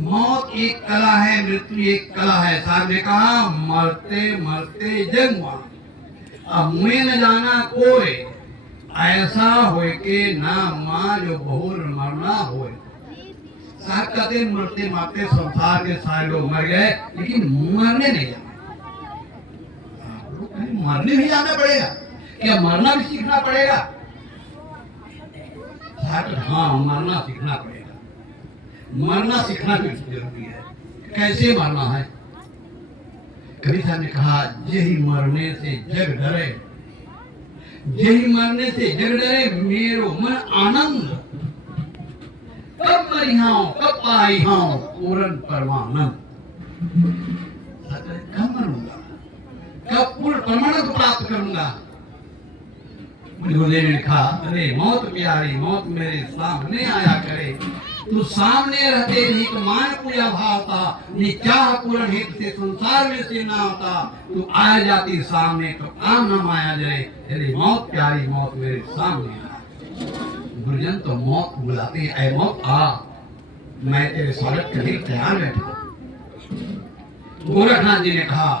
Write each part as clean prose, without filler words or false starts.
मौत एक कला है, मृत्यु एक कला है। साहब ने कहा मरते मरते जगवा, अब मुझे न जाना कोई, ऐसा होए के ना माँ जो बहुर मरना होए। साहब कहते मरते मरते संसार के सारे लोग मर गए, लेकिन मरने नहीं जाना। मरने भी जाना पड़ेगा क्या? मरना भी सीखना पड़ेगा? साहब हाँ, मरना सीखना पड़ेगा। मरना सीखना भी जरूरी है। कैसे मरना है? कबीर साहब ने कहा यही मरने से जग डरे, यही मरने से जग डरे, मेरो मन आनंद, कब मरी हूं कब आई हूं पूर्ण परमानंद। कब मरूंगा, कब पूर्ण परमानंद प्राप्त करूंगा? गुरुदेव ने कहा अरे मौत प्यारी, मौत मेरे सामने आया करे, तू सामने रहते नहीं तो मान पूजा भावता, निचाह पूर्ण हित से संसार में से ना होता, तू आ जाती सामने तो काम न माया जाए। अरे मौत प्यारी, मौत मेरे सामने आया। गुरुजन तो मौत बुलाते हैं, ऐ मौत आ, मैं तेरे स्वागत के लिए तैयार बैठा। गोरखनाथ जी ने कहा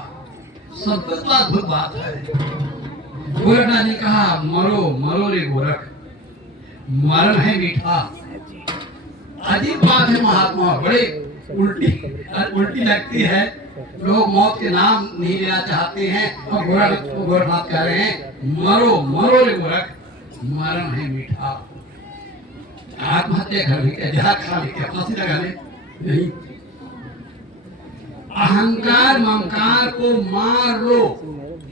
सब तो अद्भुत बात है। गोरखनाथ जी कहा मरो मरो रे गोरख, मरण है मीठा। अजीब बात है महात्मा, बड़े उल्टी लगती है। लोग मौत के नाम नहीं लेना चाहते हैं और गोरखनाथ कह रहे हैं मरो मरो रे गोरख, मरण है मीठा। आत्महत्या कर ली, जहर खा ली, फांसी लगा ले नहीं। अहंकार ममकार को मार लो,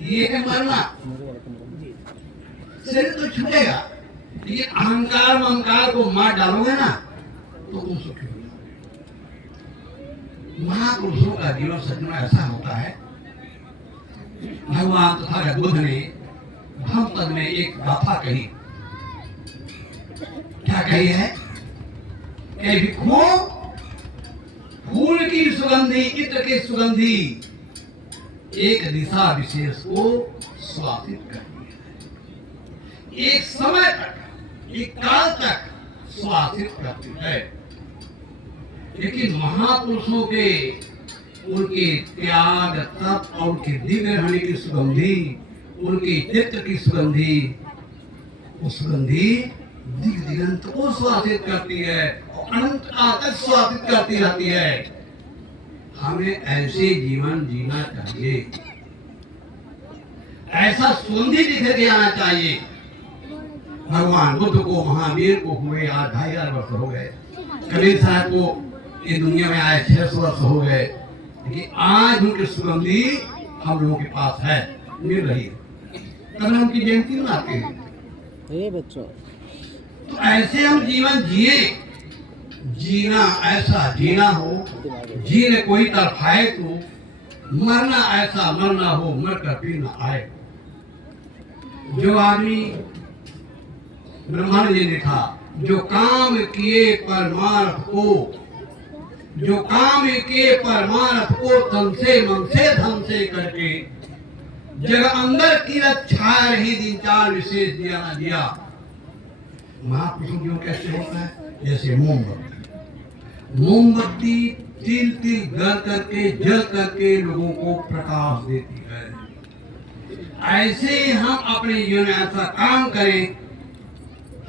ये है मरना। शरीर तो छूटेगा, लेकिन अहंकार ममकार को मार डालोगे ना तो तुम सुखी हो जाओगे। महापुरुषों का जीवन सच में ऐसा होता है। भगवान तथागत बुद्ध ने धम्म पद में एक गाथा कही। क्या कही है? भिक्षु फूल की सुगंधी, इत्र की सुगंधी एक दिशा विशेष को स्वादित करती है, एक समय तक, एक काल तक स्वादित करती है। लेकिन महापुरुषों के उनके त्याग तप और उनके दिव्य रहने की सुगंधी, उनके चित्र की सुगंधी, वो सुगंधी दिग दिगंत को स्वादित करती है और अनंत काल तक स्वादित करती रहती है। हमें ऐसे जीवन जीना चाहिए, ऐसा सुगंधी बिखर के आना चाहिए। भगवान बुद्ध को, महावीर को हुए आज 2500 वर्ष हो गए, कबीर साहब को ये दुनिया में आए 600 वर्ष हो गए, लेकिन आज उनकी सुगंधी हम लोगों के पास है, मिल रही है। कल उनकी जयंती मनाते हैं। बच्चों तो ऐसे हम जीवन जिए, जीना ऐसा जीना हो, जीने कोई तरफाए तो मरना ऐसा मरना हो, मर कर फिर न आए। जो आदमी ब्रह्मांड जी ने कहा जो काम किए परमार्थ को, जो काम किए परमार्थ को तन से मन से धन से करके, जग अंदर कीरत छा रही दिन चार विशेष दिया ना दिया। महापुरुषों की कैसे होता है? जैसे मोमबत्ती, मोमबत्ती तिल तिल गल करके जल करके लोगों को प्रकाश देती है। ऐसे हम अपने जीवन में ऐसा काम करें,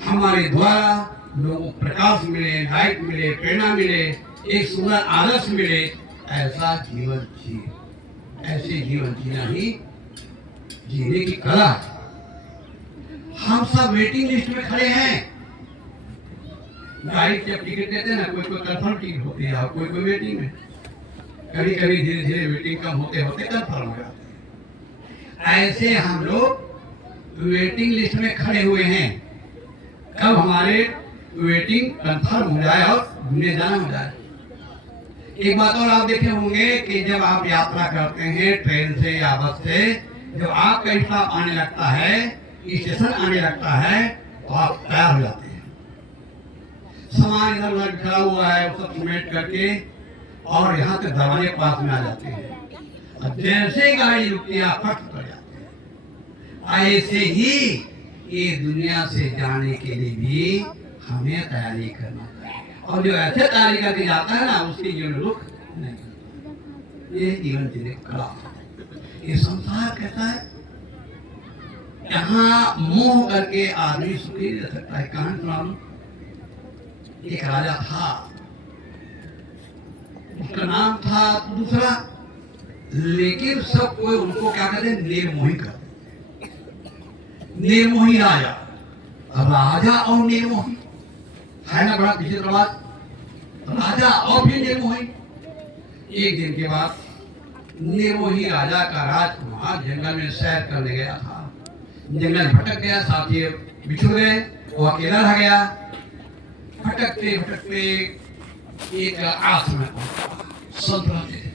हमारे द्वारा लोगों को प्रकाश मिले, लाइट मिले, प्रेरणा मिले, एक सुंदर आदर्श मिले, ऐसा जीवन जिए। ऐसे जीवन जीना ही जीने की कला है। हम सब वेटिंग लिस्ट में खड़े हैं। गाड़ी जब टिकट देते हैं ना, कोई कोई कंफर्म टिकट होती है और कोई कोई वेटिंग में, कभी कभी धीरे धीरे वेटिंग कम होते होते कंफर्म हो जाते हैं। ऐसे हम लोग वेटिंग लिस्ट में खड़े हुए हैं। कब हमारे वेटिंग कंफर्म हो जाए और घूमने जाना हो जाए। एक बात और आप देखे होंगे कि जब आप यात्रा करते हैं ट्रेन से या बस से, जब आपका स्टॉप आने लगता है, स्टेशन आने लगता है, तो आप तैयार हो जाते हैं। सामान इधर उधर खड़ा हुआ है, वो सब समेट करके और यहाँ तक दरवाजे पास में आ जाते हैं। और जैसे गाड़ी रुकती है आप फट कर जाते हैं। ऐसे ही ये दुनिया से जाने के लिए भी हमें तैयारी करना चाहिए और जो ऐसे तारी करके जाता है ना, उसके जीवन में दुख नहीं। ये जीवन जीने का कला। ये संसार कहता है यहाँ मोह करके आदमी सुखी रह सकता है। कहानी सुना दूं? एक राजा था, उसका नाम था दूसरा, लेकिन सब कोई उनको क्या कहते हैं, निर्मोही कहते। निर्मोही राजा, राजा और निर्मोही है ना, बड़ा विचित्र बात। राजा और भी निर्मोही। एक दिन के बाद निर्मोही राजा का राजकुमार जंगल में सैर करने गया था। जंगल भटक गया, साथी बिछुड़ गए, वो अकेला रह गया। भटकते भटकते एक आश्रम में पहुंचा। संत रहते थे।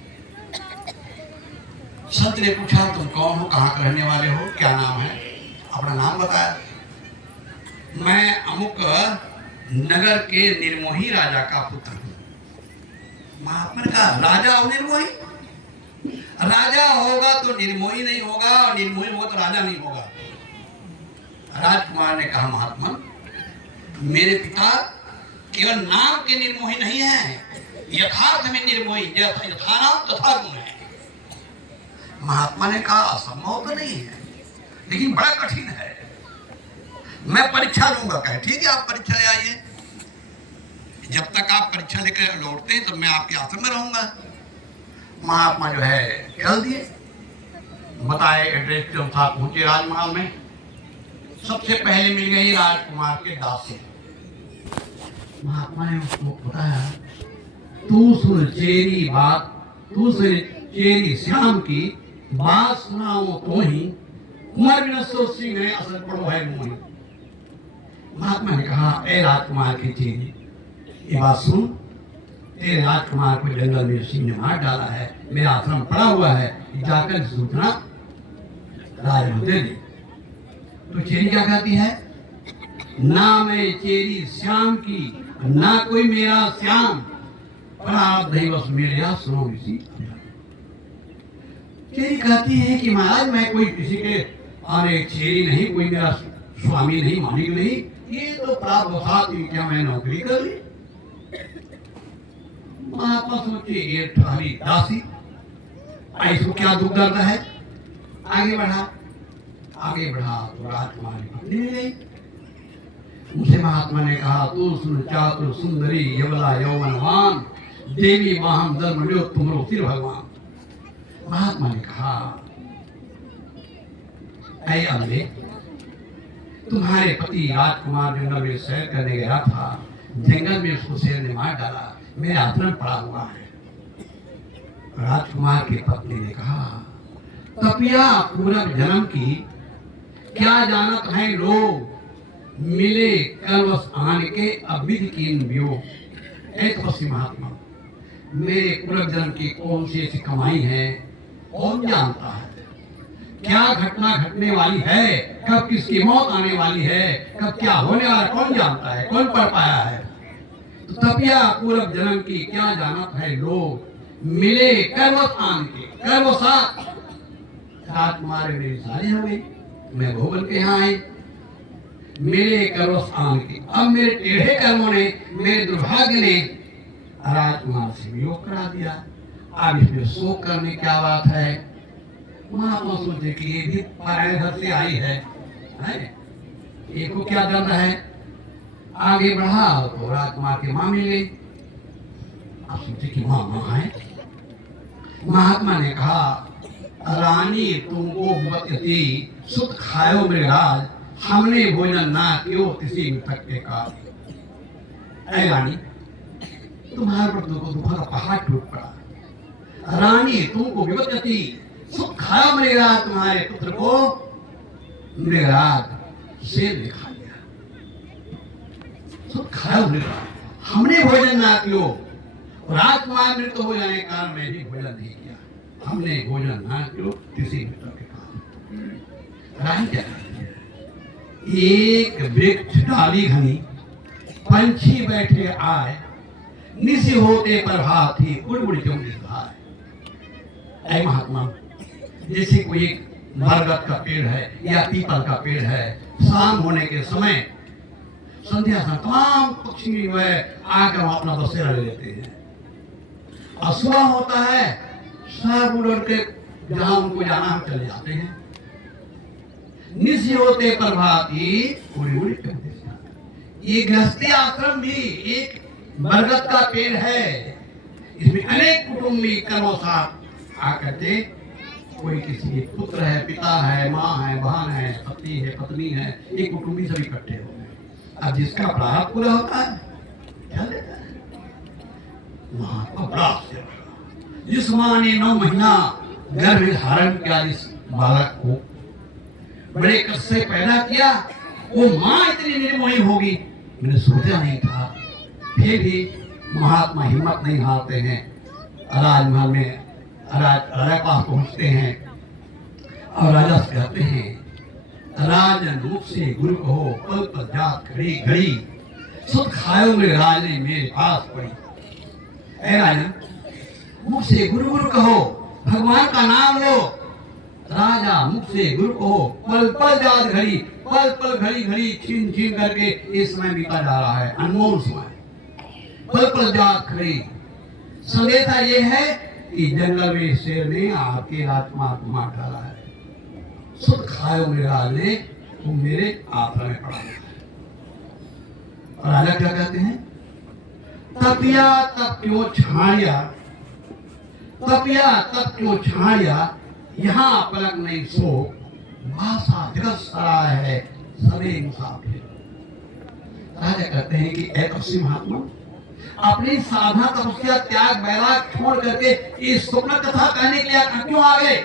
संत ने पूछा, तुम कौन हो, कहाँ के रहने वाले हो, क्या नाम है? अपना नाम बताया। मैं अमुक नगर के निर्मोही राजा का पुत्र हूँ। महात्मा ने कहा, राजा और निर्मोही? राजा होगा तो निर्मोही नहीं होगा, और निर्मोही होगा तो राजा नहीं होगा। राजकुमार ने कहा, महात्मा मेरे पिता केवल नाम के निर्मोही नहीं है, यथार्थ में निर्मोही, यथा नाम तथा गुण है। महात्मा ने कहा, असंभव तो नहीं है, लेकिन बड़ा कठिन है। मैं परीक्षा लूंगा। कहे, ठीक है, आप परीक्षा ले आइए। जब तक आप परीक्षा लेकर लौटते हैं तो मैं आपके आश्रम में रहूंगा। महात्मा जो है चल दिए, बताए एड्रेस के अनुसार पहुंचे राजमहल में। सबसे पहले मिल गई राजकुमार के दासी। महात्मा ने उसको बताया, तू सुन चेरी बात, तू सुन चेरी श्याम की बात सुनाओ तो ही, कुमार विनसो सिंह ने असल पड़ो है मोही। महात्मा ने कहा, ए राजकुमार की चेरी, ये बात सुन, तेरे राजकुमार को जंगल में सिंह ने मार डाला है, मेरा आश्रम पड़ा हुआ है, जाकर सूचना राज दे दे। तो चेरी क्या कहती है, ना मैं चेरी श्याम की, ना कोई मेरा श्याम, पर आप नहीं बस मेरे यहाँ सुनो इसी। चेरी कहती है कि महाराज मैं कोई किसी के अरे चेरी नहीं, कोई मेरा स्वामी नहीं, मालिक नहीं, ये तो प्राप्त क्या मैं नौकरी कर ली। महात्मा सोचे ये तुम्हारी दासी, इसको क्या दुख दर्द है। आगे बढ़ा तो राजकुमार की पत्नी मिल गई। उसे महात्मा ने कहा, तू सुन चातुर सुंदरी यवला यौवनवान, देवी वाहन धर्म लो तुमरो सिर भगवान। महात्मा ने कहा, ऐ अमले, तुम्हारे पति राजकुमार जंगल में सैर करने गया था, जंगल में उसको शेर ने मार डाला, मेरा आश्रम पड़ा हुआ है। राजकुमार की पत्नी ने कहा, तपिया पूर्व जन्म की क्या जानत है लोग, मिले कर्वस आन के अविध कीन वियोग। तपस्वी महात्मा, मेरे पूर्व जन्म की कौन सी ऐसी कमाई है, कौन जानता है? क्या घटना घटने वाली है, कब किसकी मौत आने वाली है, कब क्या होने वाला, कौन जानता है, कौन पढ़ पाया है? तो तपिया पूर्व जन्म की क्या जानत है लोग, मिले कर्वस आन के, कर्वसात। राजकुमार मेरी शादी हो गई, मैं भोगन के यहाँ आई, मेरे कर्वस आन के, अब मेरे टेढ़े कर्मों ने, मेरे दुर्भाग्य ने राजकुमार से वियोग करा दिया। अब इसमें शोक करने क्या बात है? महात्मा सोचे कि ये भी पारायण घर से आई है, एक को क्या दर्द है। आगे बढ़ा तो राजकुमार की माँ मिल गई। आप सोचे कि माँ है। महात्मा ने कहा, रानी तुमको विपत्ति सुख खायो मृगराज, हमने भोजन ना क्यों किसी मृतक के काल। ऐ रानी, तुम्हारे पर दुख का पहाड़ टूट पड़ा। रानी तुमको विपत्ति सुख खाया मृगराज, तुम्हारे पुत्र को मृगराज शेर ने खा लिया। सुख खाया मृगराज, हमने भोजन ना क्यों, राजकुमार मृत्यु हो जाने के कारण मैं भी भोजन नहीं किया, हमने भोजन ना क्यों किसी मृतक के काल। रानी क्या, एक वृक्ष डाली घनी, पंछी बैठे आए, निसी होते प्रभात थी, उड़ उड़ क्यों निभाए। ऐ महात्मा, जैसे कोई एक बरगद का पेड़ है या पीपल का पेड़ है, शाम होने के समय संध्या से तमाम पक्षी जो है आकर वहां अपना बसेरा ले लेते हैं। असुआ होता है, सब उड़ के जहां उनको जाना हम चले जाते हैं। निश होते प्रभाती उड़ी उड़ी के उड़े जाते। ये गृहस्थी आश्रम भी एक बरगद का पेड़ है, इसमें अनेक कुटुंबी कर्मों साथ आकर के कोई किसी के पुत्र है, पिता है, माँ है, बहन है, पति है, पत्नी है, एक कुटुंबी सभी इकट्ठे हो गए। अब जिसका प्रारब्ध पूरा होता है क्या देता है वहां का प्राप्त। जिस माँ ने 9 महीना गर्भ में धारण किया इस बालक को, बड़े कष्ट से पैदा किया, वो माँ इतनी निर्मोही होगी मैंने सोचा नहीं था। फिर भी महात्मा हिम्मत नहीं हारते हैं, राजमहल में राजा पास पहुंचते हैं और राजा से कहते हैं राजन मुख से गुरु कहो पल पल जात घड़ी घड़ी सुख खायो में राज ने मेरे पास पड़ी। ऐ राजन मुख से गुरु गुरु कहो, भगवान का नाम लो। राजा मुख से गुरु कहो पल पल जात घड़ी, पल पल घड़ी घड़ी छीन छीन करके ये समय बीता जा रहा है, अनमोल समय। पल पल जात घड़ी संदेशा ये है कि जंगल में शेर ने आपके राजकुमार को मार डाला है। सुध खायो मेरे राज ने, वो मेरे आश्रम में पड़ा है। और राजा क्या कहते हैं, तपिया तब क्यों छाया, तपिया तब क्यों छाया, यहाँ पलक नहीं सो, भाषा जगत सराय है सभी मुसाफिर। राजा कहते हैं कि ऐ तपस्वी महात्मा, अपनी साधना तपस्या त्याग वैराग छोड़ करके इस स्वप्न कथा कहने के लिए क्यों आ गए।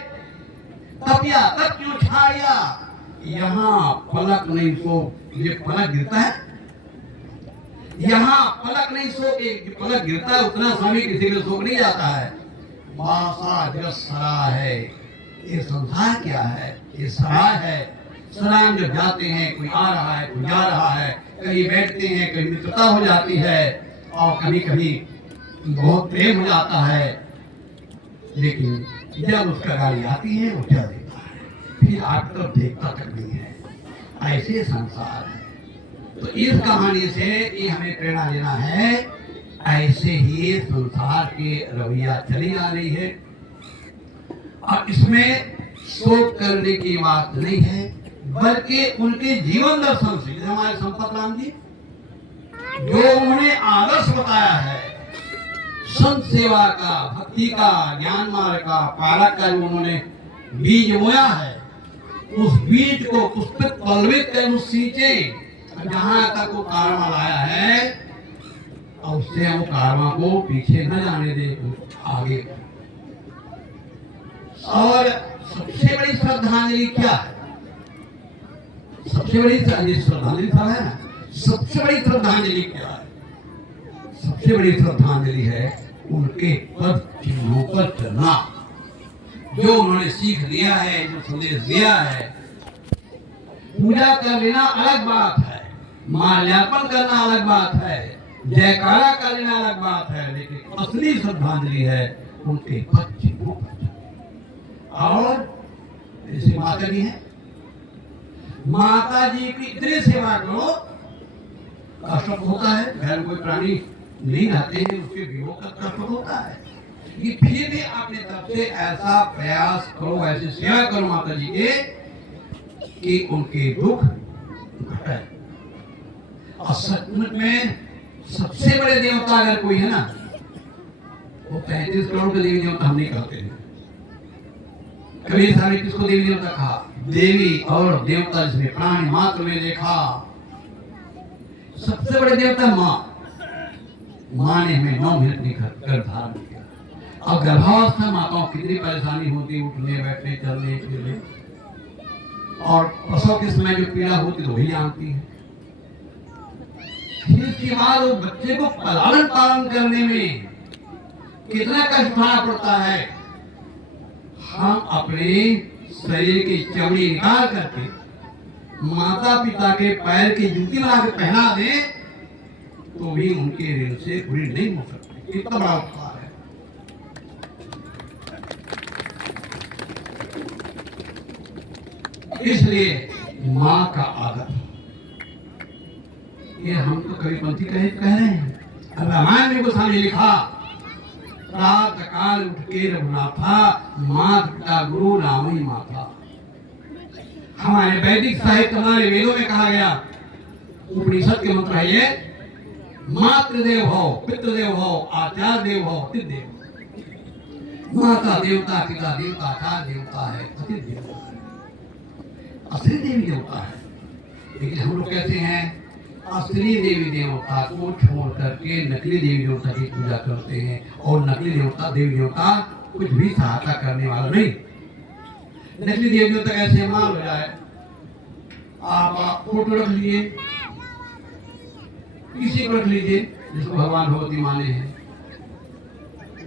तपिया तब क्यों छाया, यहाँ पलक नहीं सो, ये पलक गिरता है, यहाँ पलक नहीं सो के पलक गिरता है, उतना समय किसी को सो नहीं जाता है। मासा जगत सराय है, ये संसार क्या है, ये सराय है। सराय जब जाते हैं, कोई आ रहा है, कोई जा रहा है, कहीं बैठते हैं, कहीं मित्रता हो जाती है और कभी कभी बहुत प्रेम हो जाता है, लेकिन जब उसका गाड़ी आती है वो क्या देता है, फिर आग तरफ देखता तक नहीं है। ऐसे संसार है। तो इस कहानी से ये हमें प्रेरणा लेना है, ऐसे ही संसार के रवैया चली आ रही है और इसमें शोक करने की बात नहीं है, बल्कि उनके जीवन दर्शन से, हमारे संपत राम जी जो उन्होंने आदर्श बताया है, संत सेवा का, भक्ति का, ज्ञान मार्ग का, पालक का जो उन्होंने बीज बोया है, उस बीज को पुष्पित पल्लवित कर उस सींचे जहां तक वो कारवा लाया है, और उससे वो कारवा को पीछे न जाने दे, आगे। और सबसे बड़ी श्रद्धांजलि क्या है, सबसे बड़ी श्रद्धांजलि था है ना, सबसे बड़ी श्रद्धांजलि क्या है, सबसे बड़ी श्रद्धांजलि है उनके पद चिन्हों पर चलना। जो उन्होंने सीख लिया है, जो संदेश दिया है, पूजा कर लेना अलग बात है, माल्यार्पण करना अलग बात है, जयकारा कर लेना अलग बात है, लेकिन असली श्रद्धांजलि है उनके पद चिन्हों पर चलना। और जैसे माता जी है, माता जी की इतनी सेवा करो, कष्ट होता है, घर में कोई प्राणी नहीं रहते हैं, उसके वियोग का कष्ट होता है, कि फिर भी अपने तरफ से ऐसा प्रयास करो, ऐसी सेवा करो माता जी के कि उनके दुख घटे। और सचमुच में सबसे बड़े देवता अगर कोई है ना, वो 35 करोड़ के देवी देवता हम नहीं कहते हैं। कबीर साहब ने किसको देवी देवता कहा, देवी और देवता जिसने प्राणी मात्र में देखा, सबसे बड़े देवता माँ। माँ ने हमें 9 महीने गर्भ धारण किया, और गर्भावस्था माताओं कितनी परेशानी होती, उठने बैठने चलने फिरने, और प्रसव के समय जो पीड़ा होती तो वही जानती है। फिर इसके बाद वो बच्चे को लालन पालन करने में कितना कष्ट उठाना पड़ता है। हम अपने शरीर की चमड़ी निकाल करके माता पिता के पैर की जूती बना के पहना दे तो भी उनके ऋण से पूरी नहीं हो सकती। कितना बड़ा उपकार है। इसलिए माँ का आदर, ये हम तो कविपंथी कह रहे हैं। रामायण में गोस्वामी ने लिखा, प्रातः काल उठ के रघुनाथा, मात पिता गुरु नाम ही माता। हमारे वैदिक साहित्य, हमारे वेदों में कहा गया, उपनिषद के मंत्र है ये, मातृदेव भव, पितृदेव भव, आचार्य देव भव, अतिथि देव। माता देवता, पिता देवता, आचार्य देवता है, अतिथि देवता है, असली देवी देवता है। लेकिन हम लोग कहते हैं असली देवी देवता को छोड़ करके नकली देवी देवता की पूजा करते हैं, और नकली देवी देवता कुछ भी सहायता करने वाला नहीं। नकली देवी देवता कैसे मान हो जाए, आप फोटो रख लीजिए, किसी को रख लीजिए जिसको भगवान भगवती माने हैं,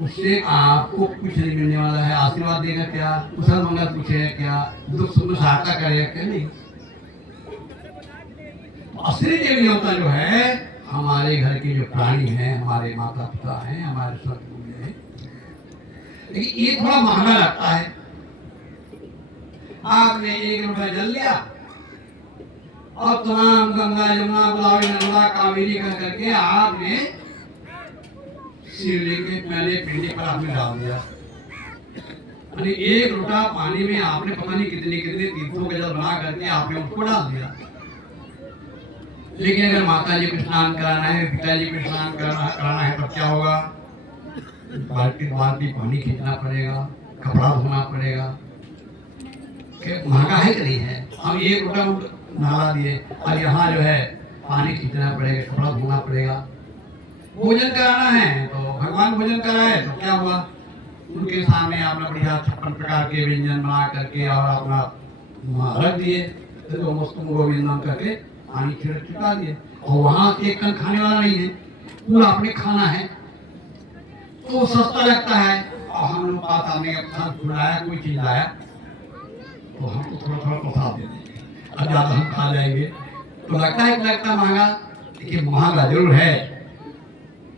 उससे आपको कुछ नहीं मिलने वाला है। आशीर्वाद देगा क्या, कुशल मंगल पूछेगा क्या, दुख सुख में सहायता करेगा क्या, नहीं। असली देवी देवता जो है हमारे घर के जो प्राणी हैं, हमारे माता पिता हैं, हमारे सदगुरु हैं। लेकिन ये थोड़ा महंगा लगता है। आपने एक रुपया जल लिया और तमाम गंगा यमुना गोदावरी नर्मदा कावेरी कर करके आपने शिवलिंग के पहले पिंडी पर आपने डाल दिया। यानी एक लोटा पानी में आपने पता नहीं कितने कितने तीर्थों का जल बना करके आपने उसको डाल दिया। लेकिन अगर माता जी को स्नान कराना है, पिताजी को स्नान कराना है, तब क्या होगा, बाल्टी बाल्टी पानी खींचना पड़ेगा, कपड़ा धोना पड़ेगा। महंगा है कि नहीं है। हम एक लोटा नहा दिए और यहाँ जो है पानी खींचना पड़ेगा, कपड़ा धोना पड़ेगा। भोजन कराना है तो भगवान भोजन कराए तो क्या हुआ, उनके सामने आपने बढ़िया 56 प्रकार के व्यंजन बना करके और अपना रख दिए, तो गोविंदम करके पानी छिड़का दिए, और वहां एक कण खाने वाला नहीं है, पूरा अपने खाना है, तो सस्ता लगता है। और हम लोग पास आने का छुड़ाया, कोई चीज लाया तो हमको थोड़ा थोड़ा पसा दे देंगे, अब ज्यादा हम खा जाएंगे तो लगता है कि लगता महंगा, लेकिन महंगा जरूर है।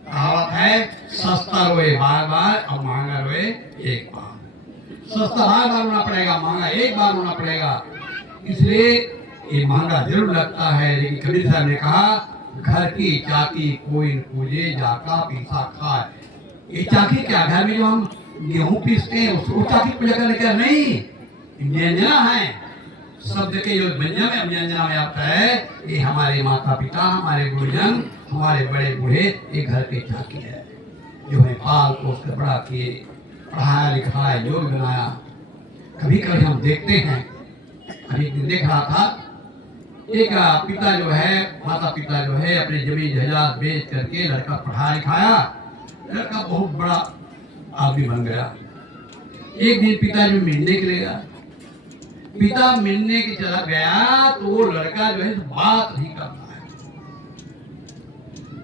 कहावत है, सस्ता रोए बार बार और महंगा रोए एक बार। सस्ता बार बार होना पड़ेगा, महंगा एक बार होना पड़ेगा। इसलिए ये महंगा जरूर लगता है। लेकिन कबीर साहब ने कहा, घर की चाकी कोई न पूजे, जाका पीसा खाए। ये चाकी क्या, घर में जो हम गेहूं पीसते हैं उसको चाकी पूजा करने का नहीं, व्यंजना है। शब्द के जो व्यंजन है, व्यंजना में आता है, ये हमारे माता पिता, हमारे गुरुजन, हमारे बड़े बूढ़े, ये घर के चाकी है, जो हमें पाल पोस कर बड़ा किए, पढ़ाया लिखाया, योग बनाया। कभी कभी हम देखते हैं, अभी देख रहा था, एक पिता जो है, माता पिता जो है, अपने जमीन जायदाद बेच करके लड़का पढ़ाया लिखाया, लड़का बहुत बड़ा आदमी बन गया। एक दिन पिता जो मिलने के लिए गया, पिता मिलने के चला गया तो वो लड़का जो है बात नहीं करता है।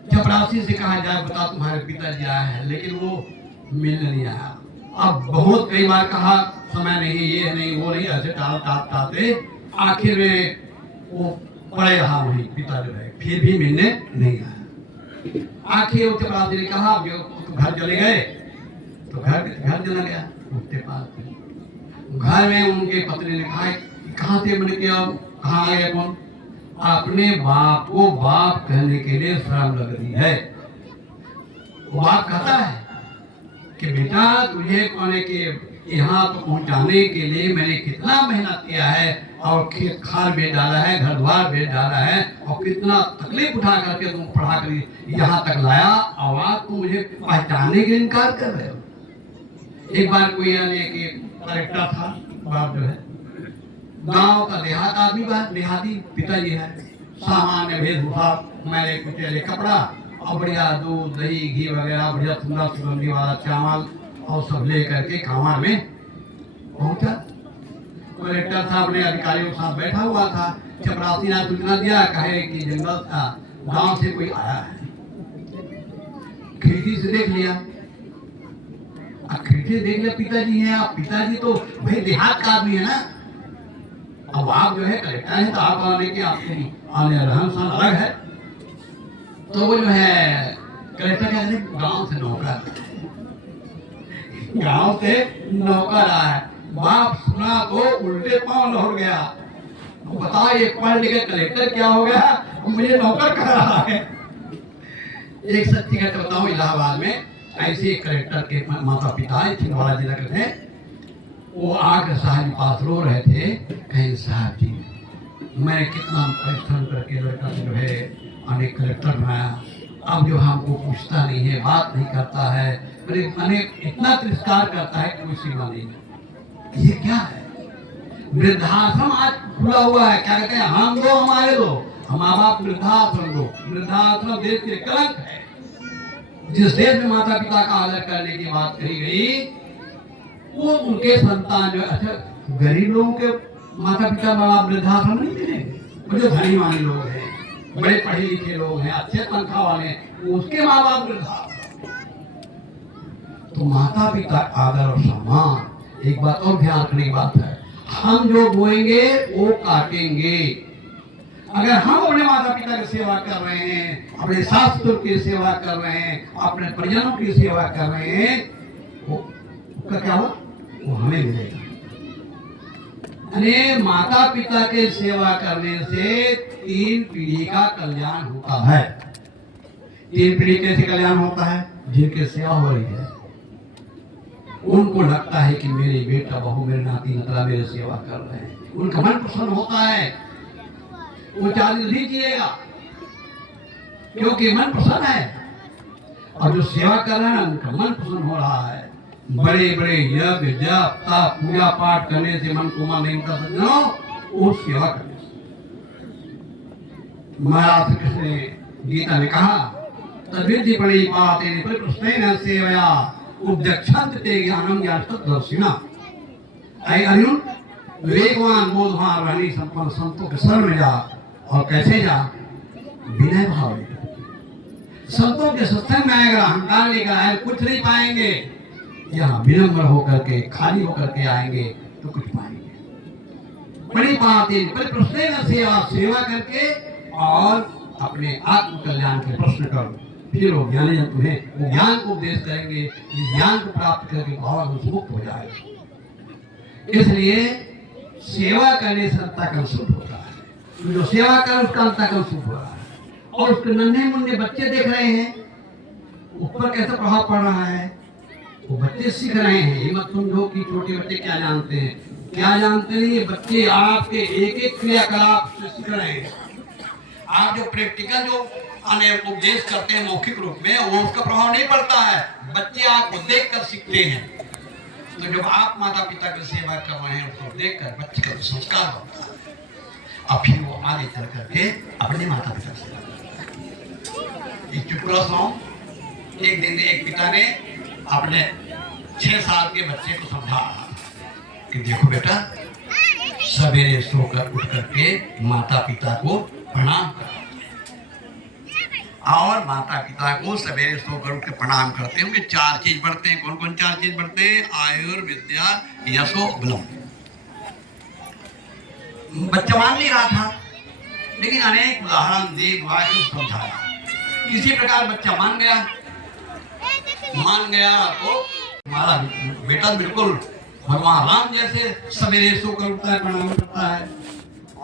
चपरासी से कहा जाए, बता तुम्हारे पिताजी आए हैं, लेकिन वो मिलने नहीं आया। अब बहुत कई बार कहा, समय नहीं, ये नहीं, वो नहीं, ऐसे टालते आखिर में वो पड़े रहा वहीं, पिता जो है फिर भी मिलने नहीं आया। आखिर वो चपरासी ने कहा, तो घर चले गए, तो घर चला गया उसके पास। घर में उनके पत्नी ने कहा, कहाँ से बन के अब कहाँ आ गए कौन? अपने बाप को बाप कहने के लिए शर्म लग रही है। वो बाप कहता है कि बेटा, तुझे कोने के यहाँ तो पहुँचाने के लिए मैंने कितना मेहनत किया है, और खेत खाल बेच डाला है, घर द्वार बेच डाला है, और कितना तकलीफ उठा करके तुम पढ़ा कर यहाँ तक लाया, और आप तुम मुझे पहचानने के इनकार कर रहे हो। एक बार कोई कलेक्टर था, बाप जो है, गांव का देहात आदमी, देहाती पिताजी है, सामान्य वेशभूषा, मैंने कुचेले कपड़ा और बढ़िया दूध दही घी वगैरह बढ़िया सुंदर सुगंधी वाला चावल और सब ले करके खावर में पहुंचा। कलेक्टर साहब ने अधिकारियों के साथ बैठा हुआ था। चपरासी ने सूचना दिया, कहे कि जंगल का गांव से कोई आया है। खिड़की से देख लिया, खिड़की देख लिया, पिताजी हैं। आप पिताजी तो भाई देहात का आदमी है ना, अब आप जो है कलेक्टर है, तो आप आने के आपको आने रहन सहन अलग है। तो वो जो है कलेक्टर कहते हैं, गांव से नौकर, गांव से नौकर आया है। बाप सुना तो उल्टे पांव लौट गया। बताओ, ये पढ़ लिखे कलेक्टर क्या हो गया, मुझे नौकर कर रहा है। एक सच्ची घटना बताऊं, इलाहाबाद में ऐसे कलेक्टर के माता पिता छिंदवाड़ा जिला के थे। वो आकर साहब के पास रो रहे थे, कहीं साहब जी मैंने कितना परिश्रम करके लड़का जो है अनेक कलेक्टर बनाया, अब जो हमको पूछता नहीं है, बात नहीं करता है, मैंने इतना तिरस्कार करता है कि कोई सीमा नहीं है। ये क्या है? वृद्धाश्रम आज खुला हुआ है, क्या कहते हैं, हम दो हमारे दो, हम माँ बाप वृद्धाश्रम दो। वृद्धाश्रम देश के कलंक है। जिस देश में माता पिता का आदर करने की बात कही गई, वो उनके संतान जो, अच्छा गरीब लोगों के माता पिता बड़ा वृद्धाश्रम नहीं मिलेंगे, वो जो धनी वाले लोग हैं, बड़े पढ़े लिखे लोग हैं, अच्छे तनख्वाह वाले हैं, उसके माँ बाप वृद्धाश्रम। तो माता पिता आदर और सम्मान। एक बात और ध्यान रखने की बात है, हम जो बोएंगे वो काटेंगे। अगर हम अपने माता पिता की सेवा कर रहे हैं, अपने सास ससुर की सेवा कर रहे हैं, अपने परिजनों की सेवा कर रहे हैं, वो क्या हो, वो हमें मिलेगा। अरे माता पिता के सेवा करने से 3 पीढ़ी का कल्याण होता है। 3 पीढ़ी कैसे कल्याण होता है? जिनके सेवा हो रही है, उनको लगता है कि मेरे बेटा बहू मेरे नाती नतला मेरे सेवा कर रहे हैं, उनका मन प्रसन्न होता है, वो चार्ज नहीं किएगा क्योंकि मन प्रसन्न है। और जो सेवा कर रहे हैं उनका मन प्रसन्न हो रहा है। बड़े बड़े यज्ञ जप तप पूजा पाठ करने से मन को मन नहीं होता, वो सेवा करने से। महाराज कृष्ण ने गीता में कहा, तद्विधि बड़ी बात है सेवया उपदक्षंत ते ज्ञानम ज्ञातदर्शिना। ऐ अर्जुन, विवेकवान बोधवान रहनी संपन्न संतों के शरण में जा। और कैसे जा? विनय भाव में। संतों के सत्संग में आएगा, अहंकार लेकर आए कुछ नहीं पाएंगे। यहाँ विनम्र होकर के खाली होकर के आएंगे तो कुछ पाएंगे। बड़ी बात है प्रश्न सेवा, सेवा करके और अपने आत्म कल्याण के प्रश्न करो, फिर वो ज्ञानी जन तुम्हें वो ज्ञान को उपदेश करेंगे। इस ज्ञान को प्राप्त करके भाव मुक्त हो जाएगा। इसलिए सेवा करने से अंतःकरण शुद्ध होता है। तो जो सेवा कर उसका अंतःकरण शुद्ध हो रहा है। और उसके नन्हे मुन्ने बच्चे देख रहे हैं, ऊपर कैसा प्रभाव पड़ रहा है, वो बच्चे सीख रहे हैं। ये मत समझो कि छोटे बच्चे क्या जानते हैं, क्या जानते नहीं। ये बच्चे आपके एक एक क्रियाकलाप से सीख रहे हैं। आप जो प्रैक्टिकल जो उपदेश करते हैं मौखिक रूप में, वो उसका प्रभाव नहीं पड़ता है, बच्चे आपको देख कर सीखते हैं। तो जब आप माता पिता की सेवा कर रहे हैं, उसको देख कर बच्चे का संस्कार होता है, और फिर वो आगे चल करके अपने माता पिता से। एक चुटकुला सुनाऊं। एक दिन एक पिता ने अपने 6 साल के बच्चे को समझाया कि देखो बेटा, सवेरे सोकर उठ करके माता पिता को प्रणाम करो। और माता पिता को सवेरे सोकर उठ के प्रणाम करते होंगे। 4 चीज बढ़ते हैं। कौन कौन 4 चीज बढ़ते हैं? आयुर्विद्या यशो बलम। बच्चा मान नहीं रहा था, लेकिन अनेक उदाहरण दे समझाया। किसी प्रकार बच्चा मान गया तो हमारा बेटा बिल्कुल भगवान राम जैसे सवेरे सोकर उठता है, प्रणाम करता है।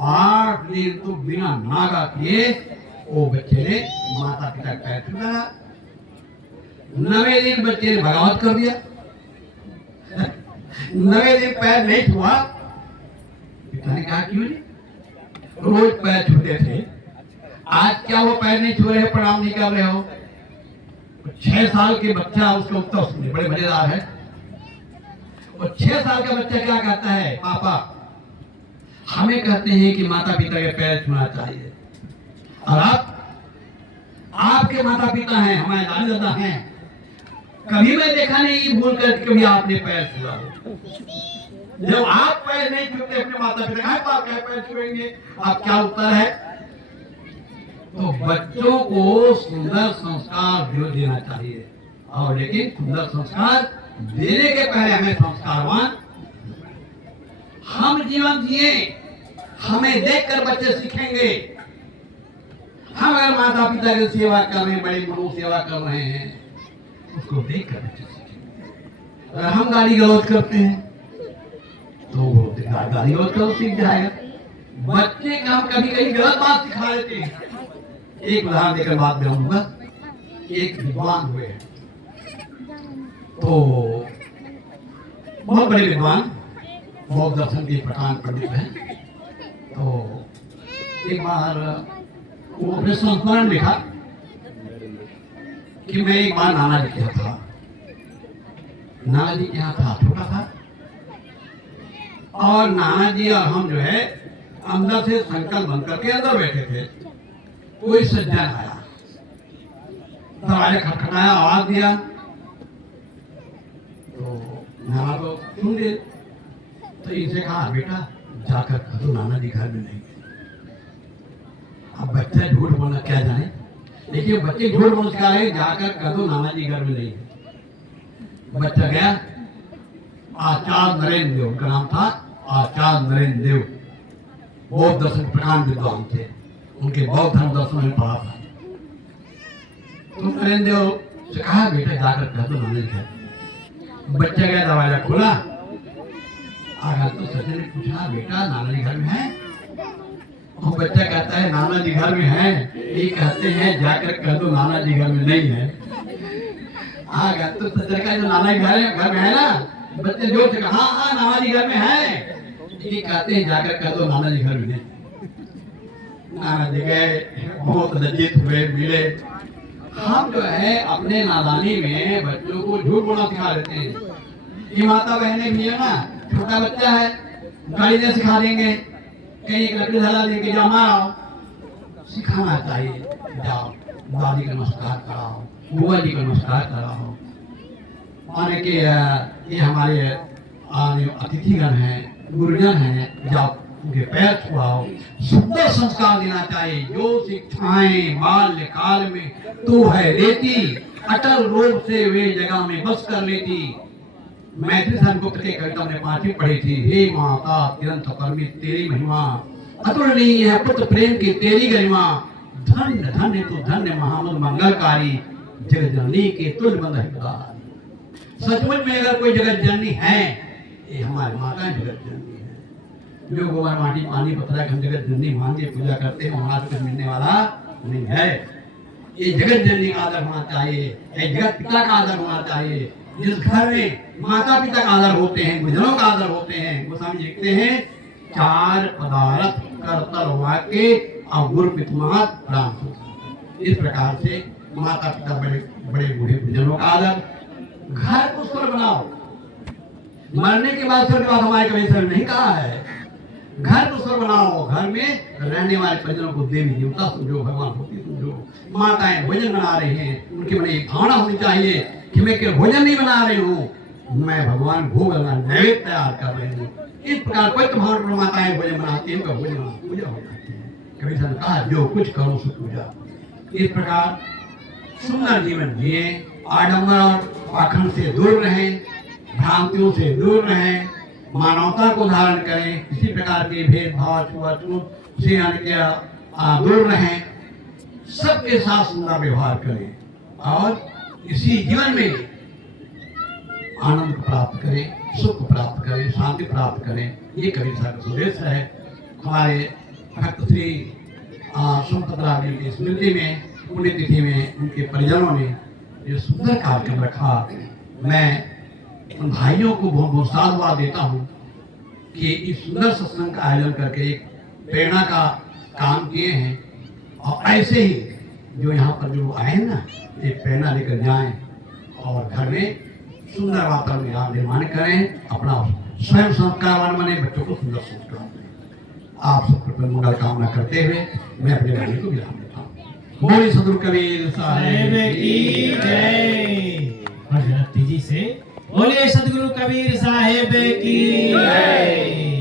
8 दिन तो बिना नागा किए वो बच्चे ने माता पिता का पैर छुआ। 9वें दिन बच्चे ने बगावत कर दिया। 9वें दिन पैर नहीं छुआ। पिता ने कहा क्यों नहीं? रोज पैर छूते थे, आज क्या वो पैर नहीं छू रहे, प्रणाम नहीं कर रहे हो? 6 साल के बच्चा उसका उत्तर सुनिए, बड़े मजेदार है। और 6 साल का बच्चा क्या कहता है? पापा हमें कहते हैं कि माता पिता के पैर छूना चाहिए, और आपके माता पिता हैं, हमारे दादा दादा हैं, कभी मैं देखा नहीं भूल कर कभी आपने पैर छुआ हो। जब आप पैर नहीं छूते अपने माता पिता का, आप क्या पैर छुएंगे? आप क्या उत्तर है? तो बच्चों को सुंदर संस्कार देना चाहिए, और लेकिन सुंदर संस्कार देने के पहले हमें संस्कारवान हम जीवन जिए, हमें देखकर बच्चे सीखेंगे। हम अगर माता पिता की सेवा कर रहे हैं, बड़े मनु सेवा कर रहे हैं, उसको देखकर बच्चे सीखेंगे। अगर हम गाली गलौज करते हैं तो वो गाली गलौज कर सीख जाएगा। बच्चे का हम कभी कहीं गलत बात सिखा देते हैं, एक उदाहरण देकर बात बताऊंगा। एक विद्वान हुए, तो बहुत बड़े विद्वान, बौद्ध दर्शन के प्रकांड पंडित हैं। तो एक बार वो अपने संस्मरण लिखा कि मैं एक बार नाना जी के यहाँ था। नाना जी के यहाँ था, छोटा था, और नाना जी और हम जो है अंदर से संकल्प बंद करके अंदर बैठे थे। कोई सज्जन आया, दरवाजा खटखटाया, आवाज दिया, तो नाना तो सुन लिए। तो इनसे कहा, बेटा जाकर कह दो नाना जी घर में नहीं। अब बच्चा झूठ बोलना क्या जाने, देखिए बच्चे झूठ बोल सिखा रहे, जाकर कह दो नाना जी घर में नहीं। बच्चा गया, आचार्य नरेंद्र देव उनका नाम था, आचार्य नरेंद्र देव बौद्ध दर्शन प्रकांड विद्वान थे, उनके बौद्ध धर्म दर्शन में पढ़ा था। तो नरेंद्र देव से कहा, बेटा जाकर कह दो नाना जी घर। बच्चा गया, दरवाजा खोला, आगा तो सज्जन ने पूछा, बेटा नाना जी घर में है? तो बच्चा कहता है, नाना जी घर में है। ये कहते हैं जाकर कह दो नाना जी घर में नहीं है। आगा तो सज्जन का जो नाना जी घर में है ना, बच्चे जोर से कहा, हाँ नाना जी घर में है। ये कहते हैं जाकर कह दो नाना जी घर में नहीं। नाना जी गए, बहुत लज्जित हुए, मिले। हम जो है अपने नादानी में बच्चों को झूठ बोलना सिखा देते हैं। ये माता बहने भी है ना, छोटा बच्चा है, गाड़ी से सिखा देंगे, कहीं एक लकड़ी धरा देंगे, जाओ मारो। सिखाना चाहिए, जाओ दादी का नमस्कार कराओ, बुआ जी का नमस्कार कराओ, माने कि ये हमारे अतिथिगण हैं, गुरुजन हैं, जाओ उनके पैर छुआओ। सुंदर संस्कार देना चाहिए। जो शिक्षाएं बाल्यकाल में तो है लेती, अटल रूप से वे जगह में बस कर लेती। मैथिली संगुप्त के कविता ने 5वीं पढ़ी थी। हे माता अत्यंत कर्मी तेरी महिमा, अतुलनीय है पुत्र प्रेम की तेरी गरिमा। धन्य धन्य तो धन्य महामंद मंगलकारी, जगत जननी के तुल्य बंद हितकारी। सचमुच में अगर कोई जगत जननी है, ये हमारी माता जगत जननी है। जो गोबर माटी पानी पत्थर हम जगत जननी मान के पूजा करते हैं, वहां से मिलने वाला नहीं है। ये जगत जननी का आदर होना चाहिए, ये जगत पिता का आदर होना चाहिए। जिस घर में माता पिता का आदर होते हैं, गुरुजनों का आदर होते हैं, गोस्वामी लिखते हैं, 4 पदार्थ कर्तव्य वाक्य और गुरु पितमात राम। इस प्रकार से माता पिता बड़े बड़े बूढ़े गुरुजनों का आदर। घर को स्वर्ग बनाओ। मरने के बाद स्वर्ग बात हमारे कभी सर नहीं कहा है। घर को स्वर्ग बनाओ, घर में रहने वाले परिजनों को देवी देवता समझो, भगवान होती समझो। माताएं भोजन बना रही हैं, उनके मन एक भावना होनी चाहिए कि मैं केवल भोजन नहीं बना रही हूँ, मैं भगवान भोग नैवेद्य तैयार कर रही हूँ। इस प्रकार कोई भावना माताएं भोजन बनाती है, भोजन पूजा हो जाती है। कभी सन कहा, जो कुछ करो सो पूजा। इस प्रकार सुंदर जीवन जिए, आडंबर और पाखंड से दूर रहें, भ्रांतियों से दूर रहें, मानवता को धारण करें, किसी प्रकार के भेदभाव छुआछूत से दूर रहें, सबके साथ सुंदर व्यवहार करें और इसी जीवन में आनंद प्राप्त करें, सुख प्राप्त करें, शांति प्राप्त करें। ये कबीर साहब का संदेश है। हमारे भक्त श्री सोमभद्रा जी की स्मृति में, पुण्यतिथि में उनके परिजनों ने ये सुंदर कार्यक्रम रखा। मैं उन भाइयों को बहुत बहुत साधुवाद देता हूँ कि इस सुंदर सत्संग का आयोजन करके एक प्रेरणा का काम किए हैं। और ऐसे ही जो यहाँ पर जो आए हैं ना, ये प्रेरणा लेकर जाएं और घर में सुंदर वातावरण का निर्माण करें, अपना स्वयं संस्कारवान बने, बच्चों को सुंदर संस्कार दें। आप सबको मंगल कामना करते हुए मैं अपने वाणी को विराम देता हूँ। बोले सदगुरु कबीर साहिब की जय। जी से बोले सदगुरु कबीर साहिब की जय।